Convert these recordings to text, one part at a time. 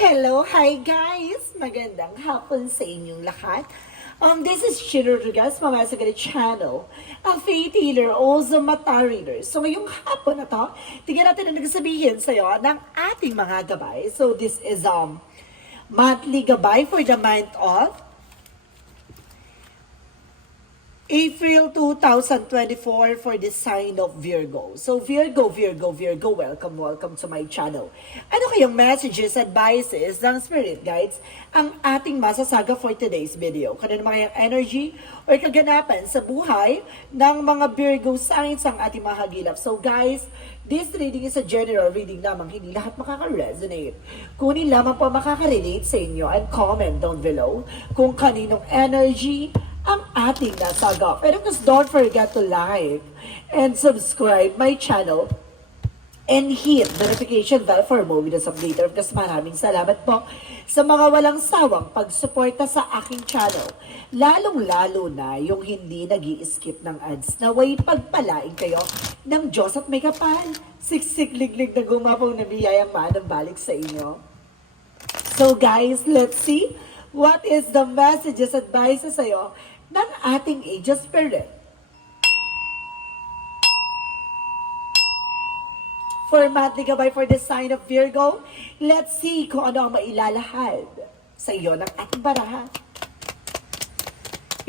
Hello, hi guys! Magandang hapon sa inyong lahat. This is Shiro Rugas, Mama Sagari Channel, a faith healer, also mata reader. So ngayong hapon na to, tingnan natin ang nagsasabihin sa'yo ng ating mga gabay. So this is monthly gabay for the month of April 2024 for the sign of Virgo. So Virgo, welcome to my channel. Ano kayong messages, advices ng spirit guides ang ating masasaga for today's video? Kano naman kayang energy or kaganapan sa buhay ng mga Virgo signs ang ating mahagilap. So guys, this reading is a general reading lamang, hindi lahat makaka-resonate. Kunin lamang po makaka-relate sa inyo and comment down below kung kaninong energy ang ating nasagap. Pero just don't forget to like and subscribe my channel and hit the notification bell for more videos update. Kasi maraming salamat po sa mga walang sawang pagsuporta sa aking channel. Lalong-lalo na yung hindi nag-i-skip ng ads. Naway pagpalain kayo ng Diyos at may kapal. Siksik-liglig na gumapong na biyayang manang balik sa inyo. So guys, let's see what is the messages, advices sa'yo ng ating Angel Spirit. For monthly gabay for the sign of Virgo, let's see kung ano ang mailalahad sa iyo ng ating barahan.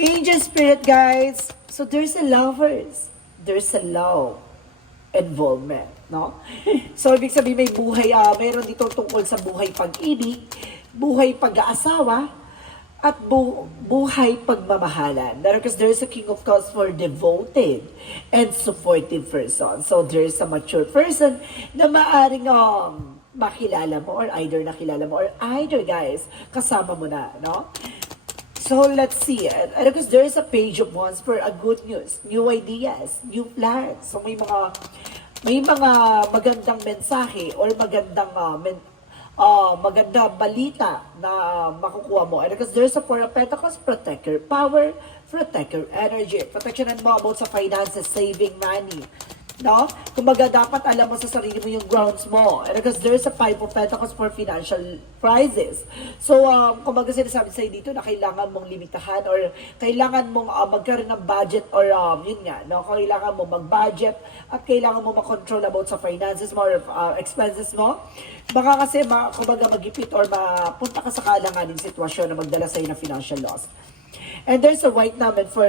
Angel Spirit guys, so there's a lovers, there's a love involvement, no? So ibig sabihin may buhay, meron dito tungkol sa buhay pag-ibig, buhay pag-aasawa, at buhay pagmamahalan. Because there's a King of Cups for devoted and supportive person. So there's a mature person na maaring makilala mo or either nakilala mo or either guys, kasama mo na, no? So let's see. Because there's a page of wands for a good news, new ideas, new plans. So may mga magandang mensahe or maganda balita na makukuha mo. And because there's a Four of Pentacles, protect your power, protect your energy. Protectionan mo about sa finances, saving money. No? Kumbaga, dapat alam mo sa sarili mo yung grounds mo. And because there's a Five of Pentacles for financial crisis. So, kumbaga sinasabi sa'yo dito na kailangan mong limitahan or kailangan mong magkaroon ng budget or yun nga, no? Kailangan mo mag-budget at kailangan mo makontrol about sa finances mo or expenses mo. Baka kasi, kumbaga magipit or mapunta ka sa kalanganing sitwasyon na magdala sa'yo ng financial loss. And there's a white naman for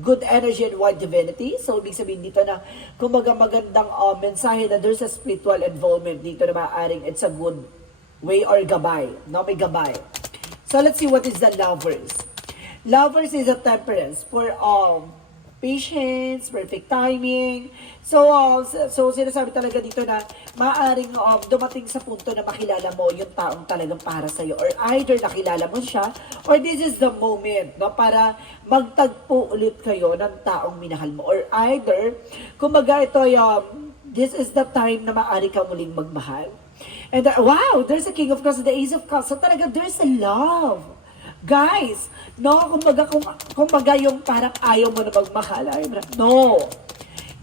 good energy and white divinity. So, ibig sabihin dito na kumbaga magandang mensahe na there's a spiritual involvement dito na maaaring it's a good way or gabay. No, may gabay. So, let's see what is the lovers. Lovers is a temperance for patience, perfect timing. So sinasabi talaga dito na maaaring dumating sa punto na makilala mo yung taong talagang para sa'yo or either nakilala mo siya or this is the moment, no, para magtagpo ulit kayo ng taong minahal mo or either, kumbaga ito this is the time na maaari ka muling magmahal. And wow, there's a King of Cups, the Ace of Cups. So talaga there's a love. Guys, no, kumbaga yung parang ayaw mo na magmahal, no.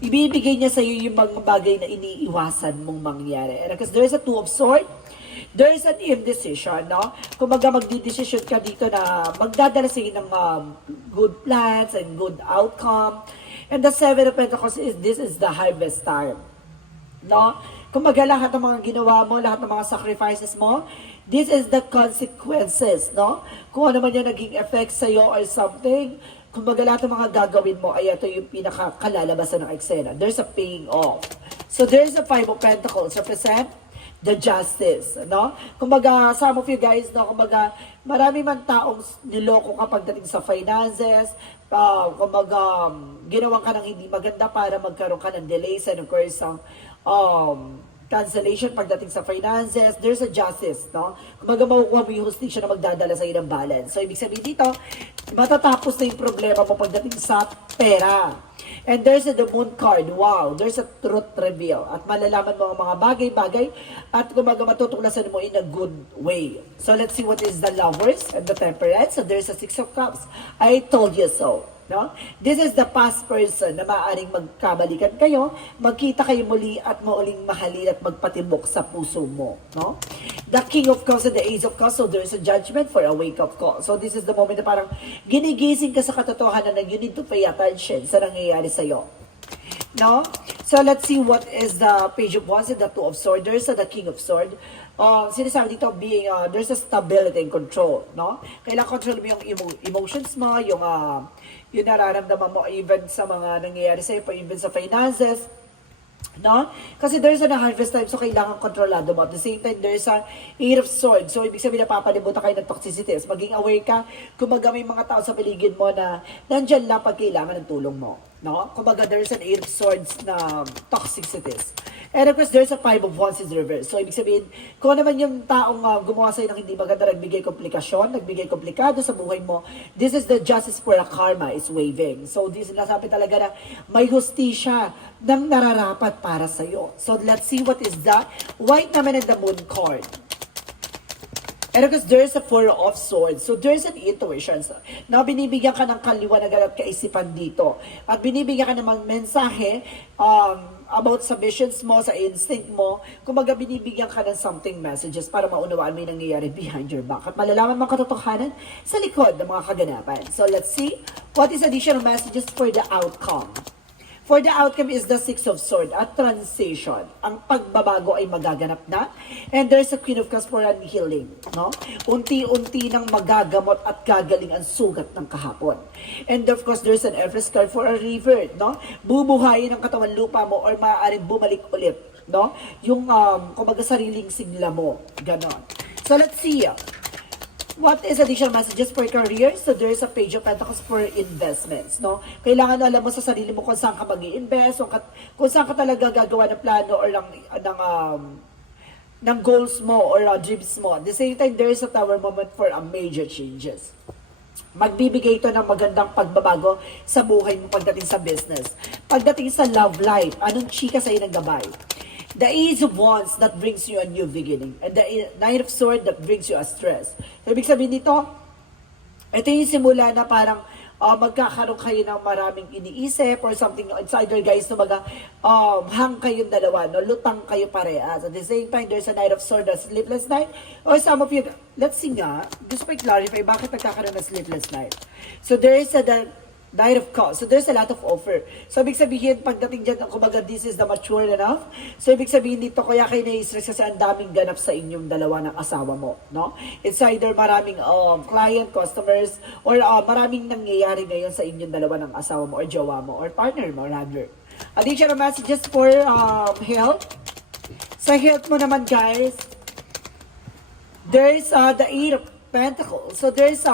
Ibibigay niya sa iyo yung mga bagay na iniiwasan mong mangyari. And because there's a Two of Swords, there's an indecision, no? Kumbaga magdidesisyon ka dito na magdadala sa iyo ng good plans and good outcome. And the Seven of Pentacles is this is the harvest time, no? Kumbaga lahat ng mga ginawa mo, lahat ng mga sacrifices mo, this is the consequences, no? Kung ano man yung naging effect sa'yo or something, kumbaga lahat ng mga gagawin mo, ay ito yung pinakakalalabasan ng eksena. There's a paying off. So there's a Five of Pentacles, represent the justice, no? Kumbaga, some of you guys, no? Kumbaga, marami man taong niloko kapag dating sa finances, kumbaga, ginawan ka ng hindi maganda para magkaroon ka ng delays and of course, cancellation pagdating sa finances, there's a justice, no? Kumbaga makukuha mo yung hustisya na magdadala sa ng balance. So, ibig sabihin dito, matatapos na yung problema mo pagdating sa pera. And there's the Moon card. Wow, there's a truth reveal. At malalaman mo ang mga bagay-bagay at kumbaga matutuklasan mo in a good way. So, let's see what is the Lovers and the Temperance. So, there's a Six of Cups. I told you so. No? This is the past person na maaaring magkabalikan kayo, magkita kayo muli at mauling mahalin at magpatibok sa puso mo. No? The King of Cups and the Ace of Cups, so there's a judgment for a wake-up call. So this is the moment na parang ginigising ka sa katotohanan na you need to pay attention sa nangyayari sa'yo. No? So let's see what is the Page of Wands and the Two of Swords. There's the King of Swords. Sinasabi dito being, there's a stability and control. No? Kailangan control mo yung emotions mo, yung nararamdaman mo even sa mga nangyayari sa'yo, even sa finances. No? Kasi there's a harvest time, so kailangan kontrolado mo. At the same time, there's a Eight of Swords. So, ibig sabihin na papalibutan kayo ng toxicities. Maging aware ka kung may mga tao sa paligid mo na nandyan lang pag kailangan ng tulong mo. No? Kumbaga, there's an Eight of Swords na toxicities. And of course, there's a Five of Wands in reverse. So, ibig sabihin, kung naman yung taong gumawa sa'yo ng hindi maganda, nagbigay komplikasyon, nagbigay komplikado sa buhay mo, this is the justice for a karma is waving. So, this is nasabi talaga na may hustisya ng nararapat para sa'yo. So, let's see what is that. White naman and the Moon card. And of course, there's a Four of Swords. So, there's an intuition. Now, binibigyan ka ng kaliwanagan at kaisipan dito. At binibigyan ka ng mga mensahe about sa visions mo, sa instinct mo. Kumbaga, binibigyan ka ng something messages para maunawaan mo yung nangyayari behind your back. At malalaman mga katotohanan sa likod ng mga kaganapan. So, let's see what is additional messages for the outcome. For the outcome is the Six of Swords, at transition. Ang pagbabago ay magaganap na. And there's a Queen of Cups for an healing. No? Unti-unti nang magagamot at gagaling ang sugat ng kahapon. And of course, there's an Empress card for a revert. No? Bubuhayin ang katawan lupa mo or maaaring bumalik ulit. No? Yung kumbaga sariling sigla mo. Ganon. So let's see. What is additional messages for career? So there's a Page of Pentacles for investments, no? Kailangan alam mo sa sarili mo kung saan ka mag-i-invest, kung saan ka talaga gagawa ng plano or ng goals mo or dreams mo. At the same time, there is a Tower moment for a major changes. Magbibigay ito ng magandang pagbabago sa buhay mo pagdating sa business. Pagdating sa love life, anong chika sa'yo ng gabay? The Ace of Wands that brings you a new beginning. And the Knight of Swords that brings you a stress. So, ibig sabihin nito, ito yung simula na parang magkakaroon kayo ng maraming iniisip or something. It's either guys na hang kayong dalawa, no? Lutang kayo parehas. At the same time, there's a Knight of Swords, a sleepless night. Or some of you, let's see nga, gusto ko i-clarify bakit nagkakaroon ng sleepless night. So there is a Knight of Cups. So there's a lot of offer. So ibig sabihin, pagdating dyan, kumbaga this is the mature enough. So ibig sabihin dito, kaya kayo na-stress kasi ang daming ganap sa inyong dalawa ng asawa mo. No? It's either maraming client, customers, or maraming nangyayari ngayon sa inyong dalawa ng asawa mo or jowa mo or partner mo rather. Additional messages for health. Sa health mo naman guys, there's the Eight of Pentacles. So there's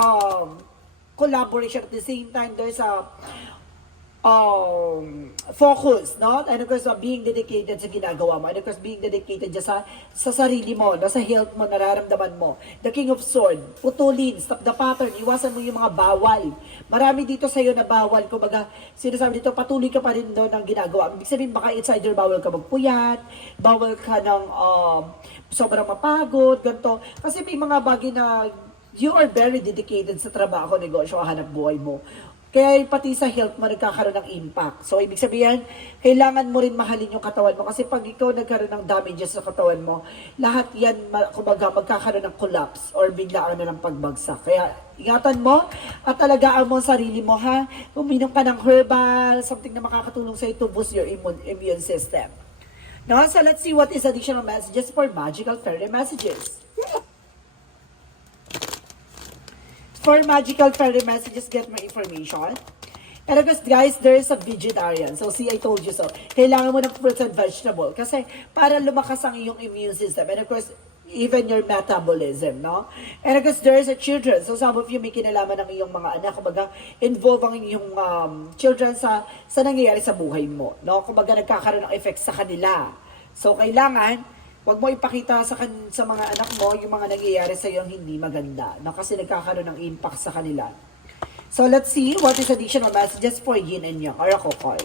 collaboration at the same time. There's a focus, no? And of course, being dedicated sa ginagawa mo. And of course, being dedicated sa sarili mo, sa health mo, nararamdaman mo. The King of Swords, putulin, stop the pattern, iwasan mo yung mga bawal. Marami dito sa'yo na bawal. Kumbaga, sinasabi dito, patuloy ka pa rin doon ng ginagawa. Ibig sabihin, baka it's either bawal ka magpuyat, bawal ka ng sobrang mapagod, ganito. Kasi may mga bagay na you are very dedicated sa trabaho, negosyo, hanap buhay mo. Kaya pati sa health mo nagkakaroon ng impact. So, ibig sabihin, kailangan mo rin mahalin yung katawan mo. Kasi pag ikaw nagkaroon ng damages sa katawan mo, lahat yan, kumbaga, magkakaroon ng collapse or biglaan na ng pagbagsak. Kaya, ingatan mo at alagaan mo ang sarili mo, ha? Uminom ka ng herbal, something na makakatulong sa'yo to boost your immune system. No? So, let's see what is additional messages for magical fairy messages. For magical fairy messages, get my information. And of course, guys, there is a vegetarian. So, see, I told you so. Kailangan mo ng fruits and vegetable. Kasi, para lumakas ang iyong immune system. And of course, even your metabolism, no? And of course, there is a children. So, some of you may kinalaman ng iyong mga anak. Kumbaga, involve ang iyong children sa nangyayari sa buhay mo, no? Kumbaga, nagkakaroon ng effects sa kanila. So, kailangan huwag mo ipakita sa mga anak mo yung mga nangyayari sa iyo ang hindi maganda. No? Kasi nagkakaroon ng impact sa kanila. So, let's see what is additional messages for Yin and Yang. Oracle card.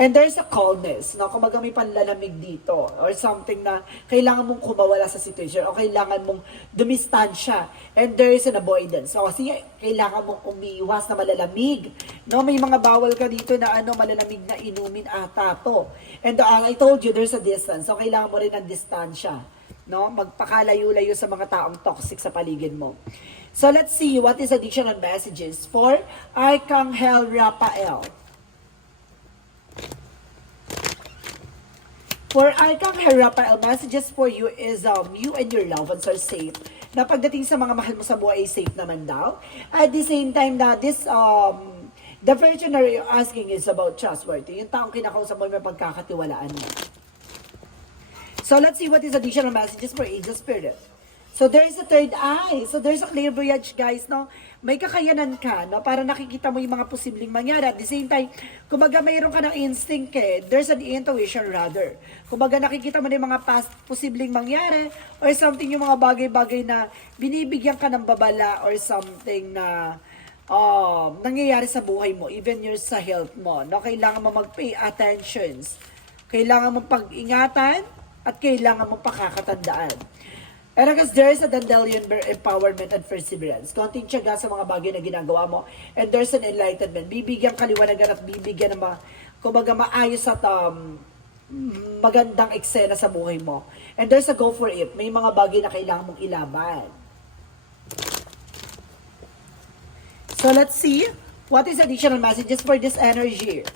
And there's a coldness, no? Kung may panlalamig dito or something na kailangan mong kumawala sa situation o kailangan mong dumistansya. And there is an avoidance. So, kasi kailangan mong umiiwas na malalamig. No? May mga bawal ka dito na malalamig na inumin ata to. And I told you, there's a distance. So, kailangan mo rin ng distansya. No? Magpakalayo-layo sa mga taong toxic sa paligid mo. So, let's see what is additional messages for Archangel Raphael. For Archangel Raphael, messages for you is you and your loved ones are safe. Na pagdating sa mga mahal mo sa buhay, safe naman daw. At the same time na this, the version that you're asking is about trustworthy. Yung taong kinakausap mo may pagkakatiwalaan mo. So let's see what is additional messages for Angel Spirit. So there is a third eye. So there's a clairvoyance, guys, no? May kakayanan ka, no? Para nakikita mo yung mga posibleng mangyari. At the same time, kumbaga mayroon ka ng instinct there's an intuition rather. Kumbaga nakikita mo na yung mga past posibleng mangyari or something, yung mga bagay-bagay na binibigyan ka ng babala or something na nangyayari sa buhay mo, even your sa health mo, no? Kailangan mo mag-pay attentions. Kailangan mo pag-ingatan at kailangan mo pakakatandaan. And because there is a Dandelion empowerment and perseverance. Konting tiyaga sa mga bagay na ginagawa mo. And there's an enlightenment. Bibigyan kaliwanagan at bibigyan ng kumbaga maayos at magandang eksena sa buhay mo. And there's a go for it. May mga bagay na kailangan mong ilaban. So let's see what is additional messages for this energy.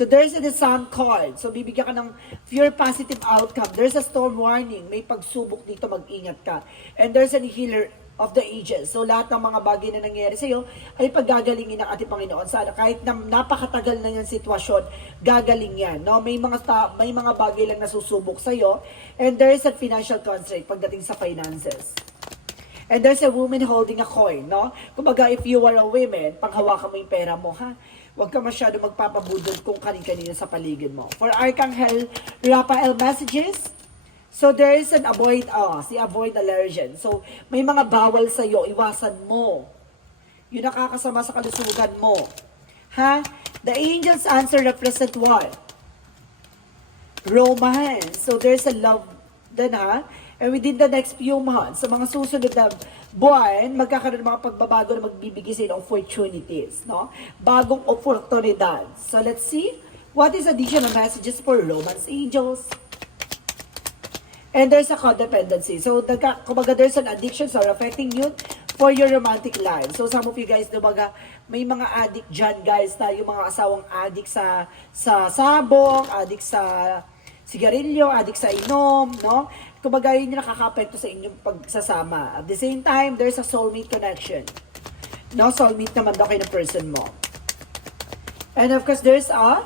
So there's the Sun card. So bibigyan ka ng pure positive outcome. There's a storm warning. May pagsubok dito, mag-ingat ka. And there's a healer of the ages. So lahat ng mga bagay na nangyayari sa iyo ay paggagalingin ng ating Panginoon. Sana kahit na napakatagal na yung sitwasyon, gagaling yan. No? May mga bagay lang nasusubok sa iyo. And there's a financial constraint pagdating sa finances. And there's a woman holding a coin, no? Kumbaga, if you are a woman, panghawakan mo yung pera mo, ha? Huwag ka masyado magpapabudol kung kanin-kanina sa paligid mo. For Archangel Raphael messages, so there is an avoid allergen. So, may mga bawal sa iyo, iwasan mo. Yung nakakasama sa kalusugan mo. Ha? The angels answer represent what? Romance. So, there's a love then, ha? And within the next few months, sa mga susunod na buwan, magkakaroon ng mga pagbabago na magbibigay sa inyo opportunities, no? Bagong oportunidad. So let's see what is additional messages for romance angels. And there's a codependency. So kumbaga there's an addiction or affecting you for your romantic life. So some of you guys, kumbaga may mga addict dyan, guys, na yung mga asawang addict sa sabong, addict sa sigarilyo, addict sa inom, no? Kumbaga yun yung nakaka-apekto sa inyong pagsasama. At the same time, there's a soulmate connection. No, soulmate naman daw kayo ng person mo. And of course, there's a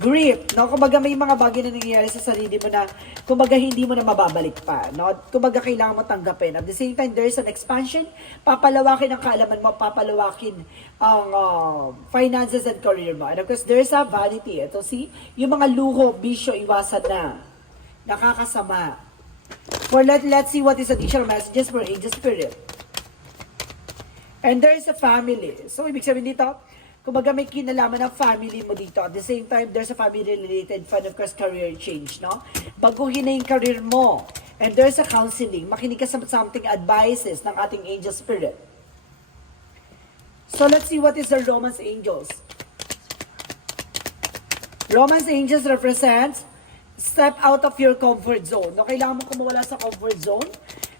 grief. No, kumbaga may mga bagay na nangyayari sa sarili mo na kumbaga hindi mo na mababalik pa. No, kumbaga kailangan mo tanggapin. At the same time, there's an expansion. Papalawakin ang kaalaman mo, papalawakin ang finances and career mo. And of course, there's a vanity. Ito, see, yung mga luho, bisyo, iwasan na. Nakakasama. For let's see what is additional messages for Angel Spirit. And there is a family. So, ibig sabihin dito, kumbaga may kinalaman ng family mo dito. At the same time, there's a family-related fun, of course, career change, no? Baguhin na yung career mo. And there's a counseling. Makinig ka sa something advices ng ating Angel Spirit. So, let's see what is the Romance Angels. Romance Angels represents step out of your comfort zone. No, kailangan mo kumawala sa comfort zone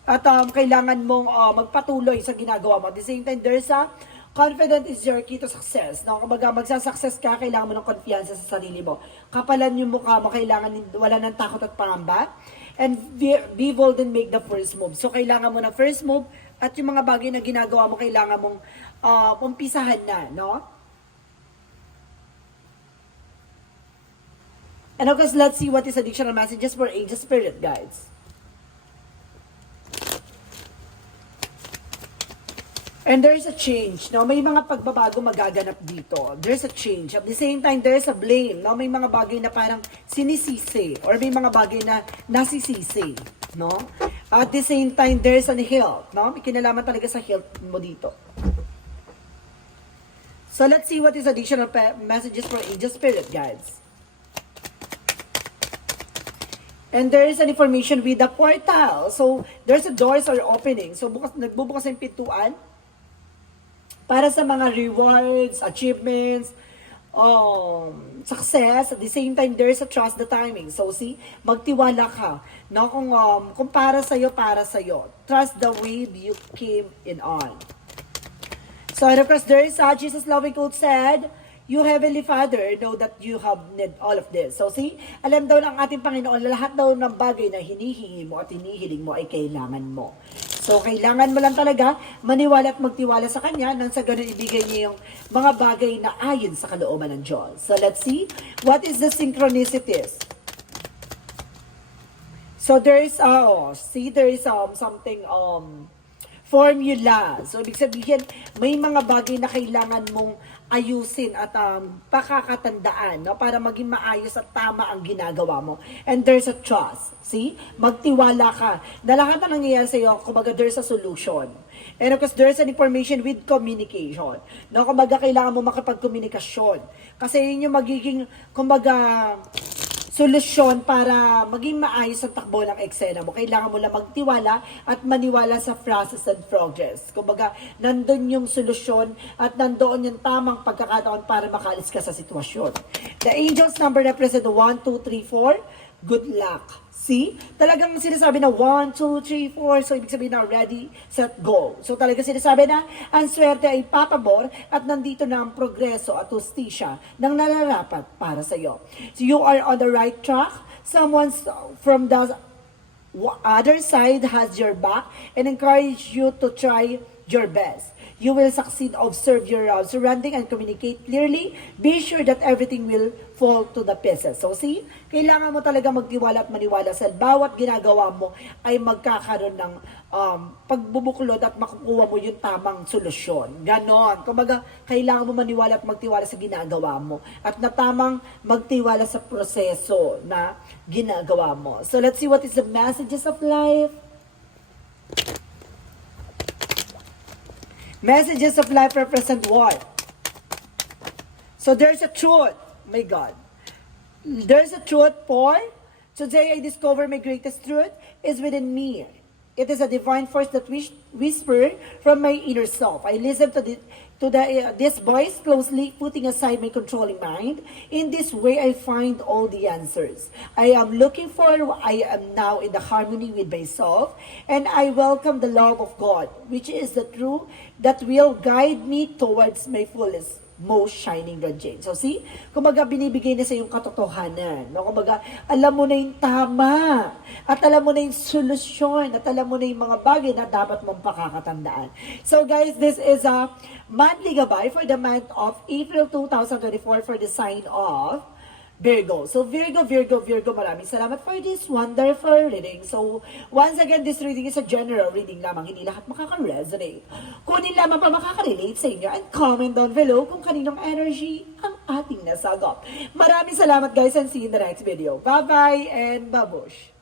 at kailangan mong magpatuloy sa ginagawa mo. At the same time, there's a confident is your key to success. No, kumbaga magsasuccess ka, kailangan mo ng konfiyansa sa sarili mo. Kapalan yung mukha mo, kailangan wala ng takot at pangamba. And be bold and make the first move. So, kailangan mo ng first move at yung mga bagay na ginagawa mo, kailangan mong umpisahan na, no? And of course, let's see what is additional messages for Angel Spirit, guys. And there's a change, no? May mga pagbabago magaganap dito. There's a change. At the same time, there's a blame, no? May mga bagay na parang sinisisi or may mga bagay na nasisisi, no? At the same time, there's an health, no? May kinalaman talaga sa health mo dito. So let's see what is additional messages for Angel Spirit, guys. And there is an information with the portal. So, there's a doors are opening. So, nagbubukas yung pintuan para sa mga rewards, achievements, success. At the same time, there's a trust the timing. So, see, magtiwala ka. No? Kung para sa'yo, para sa'yo. Trust the way you came in on. So, and of course, there is Jesus' loving quote said, "You Heavenly Father know that you have need all of this." So see, alam daw ng ating Panginoon, lahat daw ng bagay na hinihingi mo at hinihiling mo ay kailangan mo. So kailangan mo lang talaga maniwala at magtiwala sa Kanya nang sa ganun ibigay niya yung mga bagay na ayon sa kalooban ng Diyos. So let's see, what is the synchronicities? So there is, there is something, formula. So, ibig sabihin, may mga bagay na kailangan mong ayusin at pakakatandaan, no? Para maging maayos at tama ang ginagawa mo. And there's a trust. See? Magtiwala ka na lahat na nangyayari sa iyo, kumbaga there's a solution. And of course, there's an information with communication. No? Kumbaga, kailangan mo makipagkomunikasyon. Kasi yun yung magiging, kumbaga, solusyon para maging maayos ang takbo ng eksena mo. Kailangan mo lang magtiwala at maniwala sa process and progress. Kumbaga, nandun yung solusyon at nandoon yung tamang pagkakataon para makalis ka sa sitwasyon. The angels number represent 1, 2, 3, 4. Good luck. See? Talagang sinasabi na 1, 2, 3, 4. So, ibig sabihin na ready, set, go. So, talagang sinasabi na ang swerte ay papabor at nandito na ang progreso at justisya ng nararapat para sa iyo. So, you are on the right track. Someone from the other side has your back and encourage you to try your best. You will succeed. Observe your surrounding and communicate clearly. Be sure that everything will fall to the pieces. So see, kailangan mo talaga magtiwala at maniwala sa bawat ginagawa mo ay magkakaroon ng pagbubuklod at makukuha mo yung tamang solusyon. Ganon. Kumbaga, kailangan mo maniwala at magtiwala sa ginagawa mo at na tamang magtiwala sa proseso na ginagawa mo. So let's see what is the messages of life. Messages of life represent what? So there's a truth. My God. There's a truth for today I discover my greatest truth is within me. It is a divine force that whisper from my inner self. I listen to this voice closely, putting aside my controlling mind. In this way, I find all the answers. I am now in the harmony with myself, and I welcome the love of God, which is the truth that will guide me towards my fullest, most shining radiance. So see, kumbaga binibigay na sa yung katotohanan. No? Kumbaga, alam mo na yung tama. At alam mo na yung solusyon. At alam mo na yung mga bagay na dapat mong pakakatandaan. So guys, this is a monthly gabay for the month of April 2024 for the sign of Virgo. So Virgo, maraming salamat for this wonderful reading. So once again, this reading is a general reading lamang. Hindi lahat makaka-resonate. Kunin lamang pa makaka-relate sa inyo and comment down below kung kaninong energy ang ating nasagop. Maraming salamat guys and see you in the next video. Bye-bye and babush!